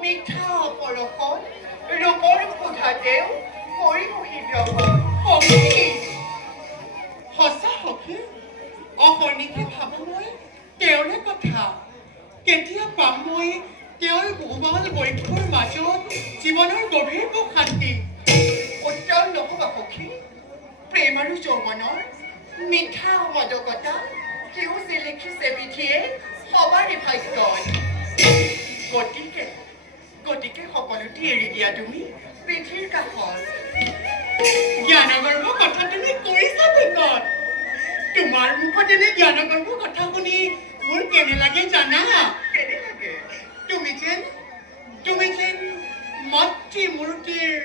মিঠা পৰশত ৰূপৰ কোঠাতেও পৰিমহী ব্যবহাৰ সঁচা সখী অহৰ্নিশে ভাবোঁ মই তেওঁৰে কথা কেতিয়া পাম মই তেওঁৰ বহুমহল বৈঠৰ মাজত জীৱনৰ গভীৰ প্ৰশান্তি উত্তৰ নহ'বা সখী প্ৰেম আৰু যৌৱনৰ মিঠা মদকতা কেউ যে লিখিছে বিধিয়ে সবাৰে ভাগ্যত গতিকে সকলোতে এৰি দিয়া তুমি বিধিৰ কাষত জ্ঞানগৰ্ভ কথা তুমি কৰিছা বেগত তোমাৰ মুখত এনে জ্ঞানগৰ্ভ কথা শুনি মোৰ কেনে লাগে জানা কেনে লাগে তুমি যেন মাতৃ মূৰ্তিৰ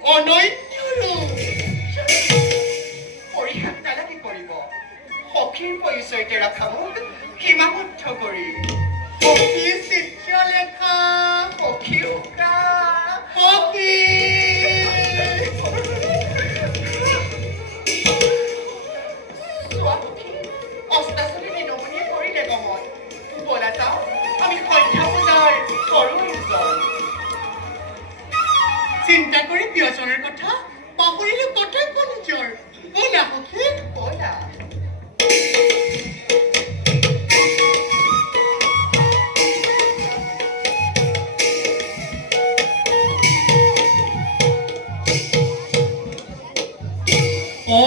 অনন্য ৰূপ পৰিহাস নালাগে কৰিব সখীৰ পৰিচয়তে ৰখা মোক সীমাবদ্ধ কৰি সখী